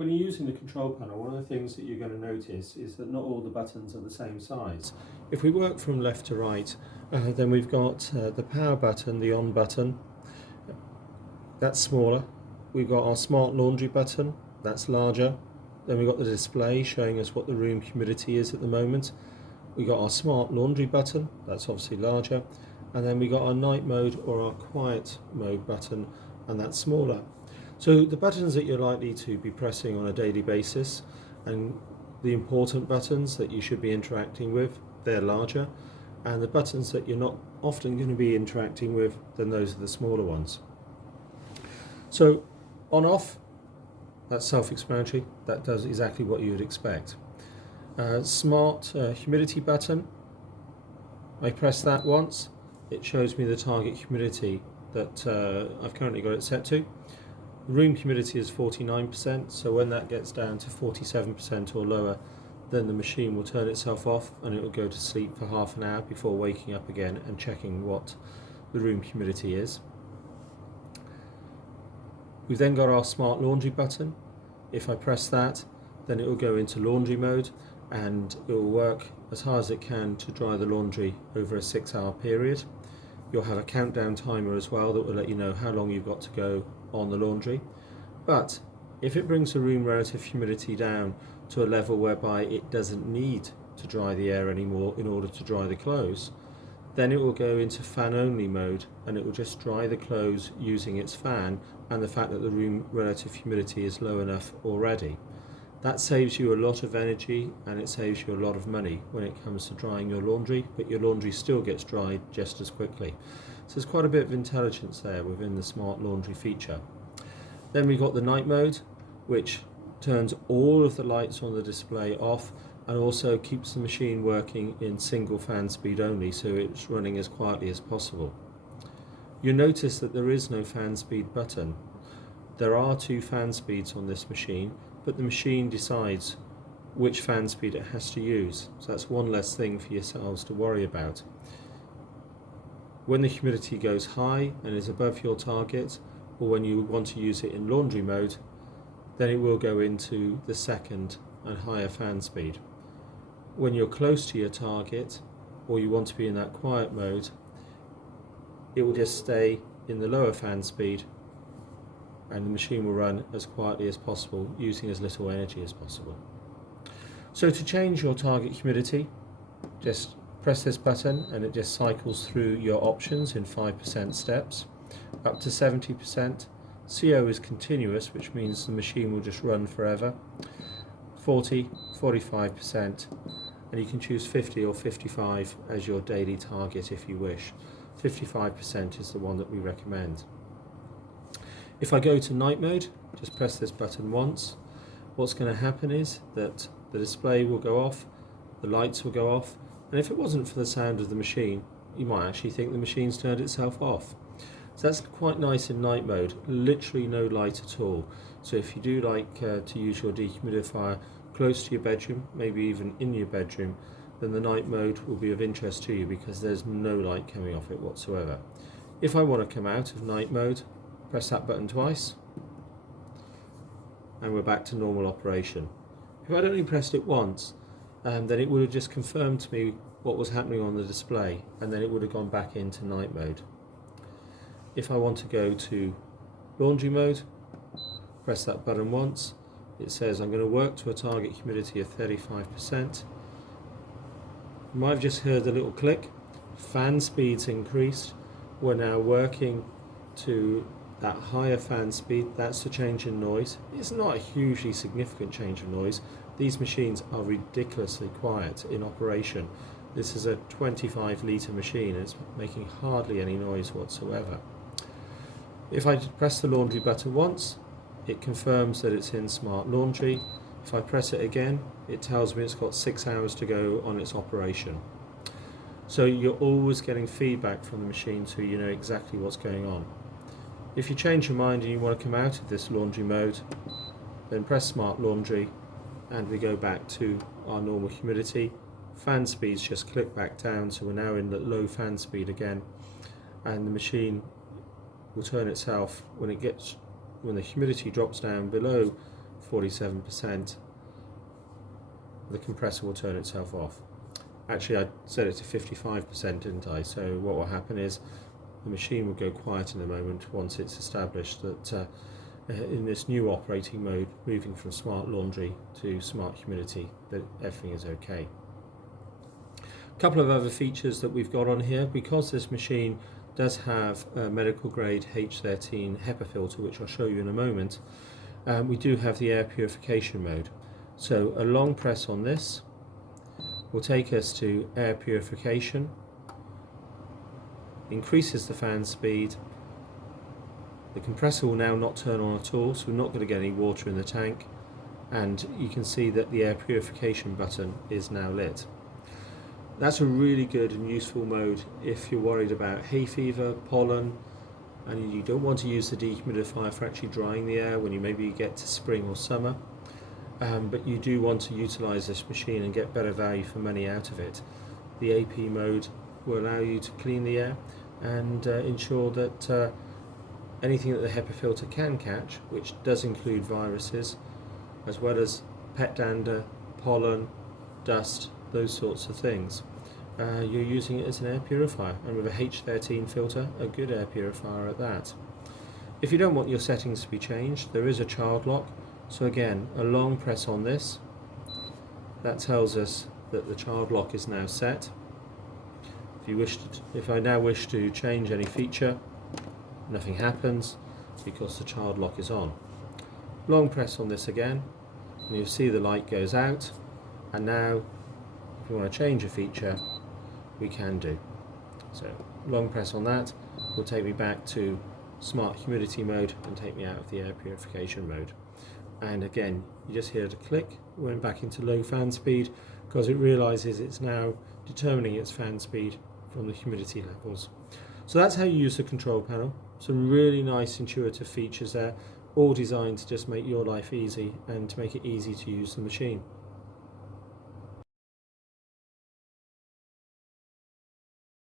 When you're using the control panel, one of the things that you're going to notice is that not all the buttons are the same size. If we work from left to right, then we've got the power button, the on button, that's smaller. We've got our smart laundry button, that's larger. Then we've got the display showing us what the room humidity is at the moment. We've got our smart laundry button, that's obviously larger. And then we've got our night mode or our quiet mode button, and that's smaller. So the buttons that you're likely to be pressing on a daily basis, and the important buttons that you should be interacting with, they're larger. And the buttons that you're not often going to be interacting with, then those are the smaller ones. So on off, that's self-explanatory, that does exactly what you would expect. Smart humidity button, I press that once, it shows me the target humidity that I've currently got it set to. Room humidity is 49%, so when that gets down to 47% or lower, then the machine will turn itself off and it will go to sleep for half an hour before waking up again and checking what the room humidity is. We've then got our smart laundry button. If I press that, then it will go into laundry mode and it will work as hard as it can to dry the laundry over a 6-hour period. You'll have a countdown timer as well that will let you know how long you've got to go on the laundry. But if it brings the room relative humidity down to a level whereby it doesn't need to dry the air anymore in order to dry the clothes, then it will go into fan only mode and it will just dry the clothes using its fan and the fact that the room relative humidity is low enough already. That saves you a lot of energy and it saves you a lot of money when it comes to drying your laundry, but your laundry still gets dried just as quickly. So there's quite a bit of intelligence there within the smart laundry feature. Then we've got the night mode, which turns all of the lights on the display off and also keeps the machine working in single fan speed only, so it's running as quietly as possible. You'll notice that there is no fan speed button. There are 2 fan speeds on this machine, but the machine decides which fan speed it has to use, so that's one less thing for yourselves to worry about. When the humidity goes high and is above your target, or when you want to use it in laundry mode, then it will go into the second and higher fan speed. When you're close to your target, or you want to be in that quiet mode, it will just stay in the lower fan speed and the machine will run as quietly as possible, using as little energy as possible. So to change your target humidity, just press this button and it just cycles through your options in 5% steps. Up to 70%. CO is continuous, which means the machine will just run forever. 40, 45%, and you can choose 50 or 55 as your daily target if you wish. 55% is the one that we recommend. If I go to night mode, just press this button once. What's going to happen is that the display will go off, the lights will go off, and if it wasn't for the sound of the machine, you might actually think the machine's turned itself off. So that's quite nice in night mode, literally no light at all. So if you do like to use your dehumidifier close to your bedroom, maybe even in your bedroom, then the night mode will be of interest to you because there's no light coming off it whatsoever. If I want to come out of night mode, press that button twice and we're back to normal operation. If I'd only pressed it once, then it would have just confirmed to me what was happening on the display and then it would have gone back into night mode. If I want to go to laundry mode, press that button once. It says I'm going to work to a target humidity of 35%. You might have just heard a little click. Fan speeds increased. We're now working to that higher fan speed. That's the change in noise. It's not a hugely significant change of noise. These machines are ridiculously quiet in operation. This is a 25 litre machine and it's making hardly any noise whatsoever. If I press the laundry button once, it confirms that it's in smart laundry. If I press it again, it tells me it's got 6 hours to go on its operation. So you're always getting feedback from the machine so you know exactly what's going on. If you change your mind and you want to come out of this laundry mode, then press smart laundry and we go back to our normal humidity. Fan speeds just click back down, so we're now in the low fan speed again, and the machine will turn itself when the humidity drops down below 47%, the compressor will turn itself off. Actually, I set it to 55%, didn't I? So what will happen is the machine will go quiet in a moment once it's established that in this new operating mode, moving from smart laundry to smart humidity, that everything is okay. A couple of other features that we've got on here, because this machine does have a medical grade H13 HEPA filter, which I'll show you in a moment, we do have the air purification mode. So a long press on this will take us to air purification, increases the fan speed. The compressor will now not turn on at all, so we're not going to get any water in the tank, and you can see that the air purification button is now lit. That's a really good and useful mode if you're worried about hay fever, pollen, and you don't want to use the dehumidifier for actually drying the air when you maybe get to spring or summer. But you do want to utilise this machine and get better value for money out of it. The AP mode will allow you to clean the air and ensure that anything that the HEPA filter can catch, which does include viruses, as well as pet dander, pollen, dust, those sorts of things, you're using it as an air purifier, and with a H13 filter, a good air purifier at that. If you don't want your settings to be changed, there is a child lock. So again, a long press on this, that tells us that the child lock is now set. If I now wish to change any feature, nothing happens because the child lock is on. Long press on this again, and you'll see the light goes out, and now if we want to change a feature, we can do. So long press on that will take me back to smart humidity mode and take me out of the air purification mode. And again, you just hear it click, went back into low fan speed because it realizes it's now determining its fan speed from the humidity levels. So that's how you use the control panel. Some really nice intuitive features there, all designed to just make your life easy and to make it easy to use the machine.